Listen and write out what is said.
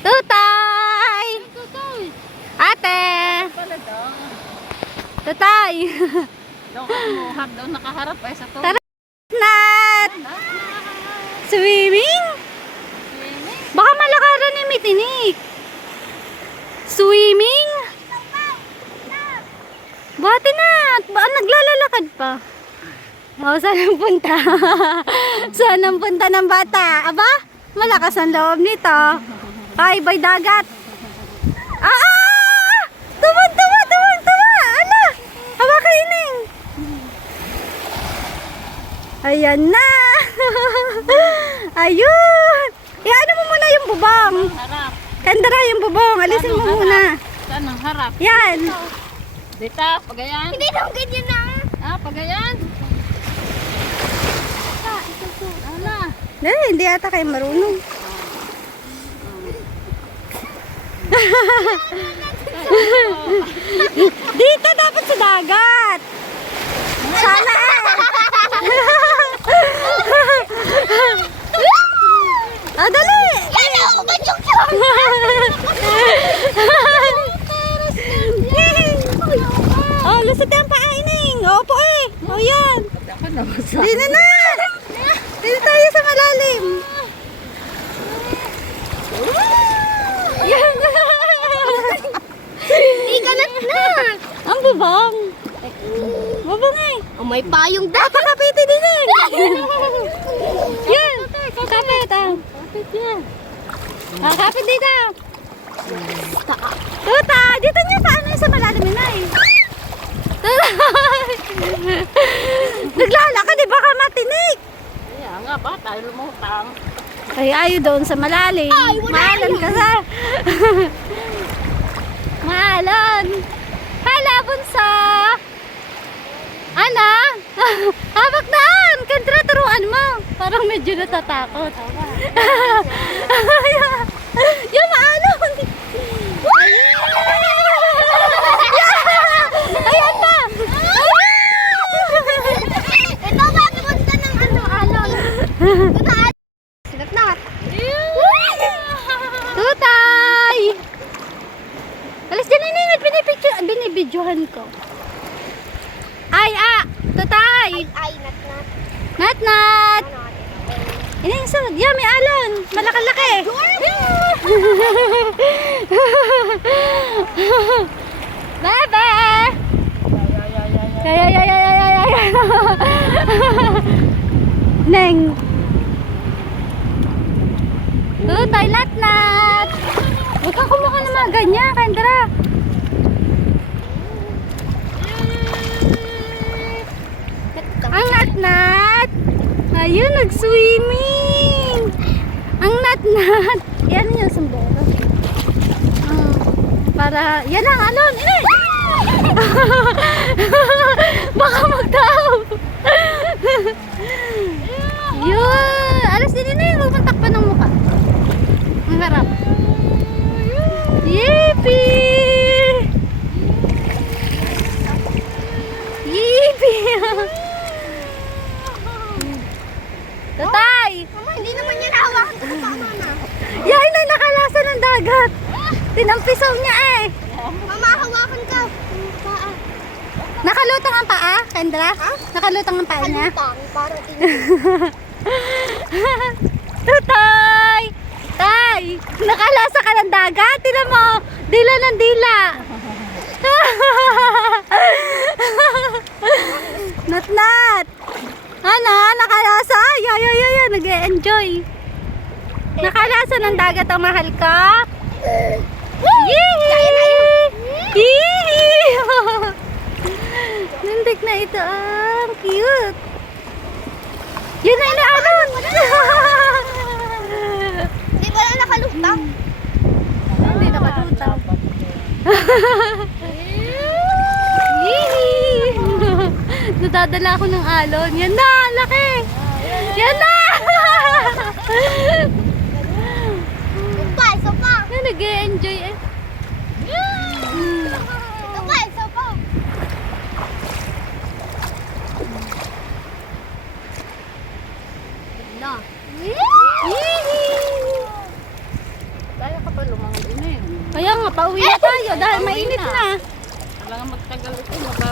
Tutay! Ate! Tutay! Doon nakaharap ay sa to. Tara! Nat! Swimming? Baka malakaran ni Mitinik. Swimming? Bati na! Naglalalakad pa. Oh, saan ang punta? Saan ang punta ng bata? Aba, malakas ang loob nito. Ay, bay dagat. Tuwa! Ala! Hawakan ining. Ayan na. Ayun. Ano mo muna yung bubong. Harap. Kandara yung bubong. Alisin mo muna. Saan ang harap? Yan. Dito, pagayan. Hindi naman ganyan na. Pagayan. Ala. Hindi ata kayo marunong. Dito dapat sa dagat. Sana dali. Yan ako ba yung yun? Lusot ang paining. Opo eh. Yan. Dito na. Dito tayo sa malalim. Yan. Hindi kalat na. Ang bubong. Bubong eh. May payong dapat. Kapiti din eh. Yan. Kapit ah. Kapit yan. Kapit dito. Tuta, dito niya paano yung sa malalim na eh. Naglalakad eh, baka matinik. Kaya nga ba, tayo lumutang. Ay, ayaw doon sa malalim. Maalan ka sa. Maalan. Hala, bunso. Ana? Habak daan. Kandra, turuan mo. Parang medyo natatakot. Yung maalon. Ayan pa. Ito ba pumunta ng alon? Silat na. Tutay! Alis dyan na yun. Binibidyohan ko. Tutay! Ay, nat. Nat! Iningsod. Yan, may alon. Malaki-laki. Bebe! Neng! Tutay, Nat! Huwag kang kumuha ng mga ganyan, Kendra. Ang Nat! Ayun, nag-swimming! Ang Nat! Yan yung sombrero. Para, yan ang alon. Inay! Baka magtao. Yun! Alas din na yun. Huwag mong takpan ng mukha. Ang harap. Yippee! Yippee! Tatay! Mama, hindi naman yan hawakan ko pa, mama. Yan ay nakalasa ng dagat. Tinampisaw niya eh. Mama, hawakan ka. Paa. Nakalutang ang paa, Kendra? Nakalutang ang paa niya? Kalutang, para tingin. Tutay! Tay! Nakalasa ka ng dagat? Tignan mo! Dila ng dila! Nat! Ano? Nakalasa? Yaya! Nag-e-enjoy! Nakalasa ng dagat ang mahal ka? Yee! Nindik na ito. Ang cute! Yun na inaalon! Hindi ba na nakalutang? Hindi nakalutang. Yee! Nadadala ako ng alon. Yan na! Laki! Yan na! Isa pa. Nag-e-enjoy eh. Isa pa. Na. Kaya ka pa pauwi na tayo dahil mainit na. Kailangan magtagal ito.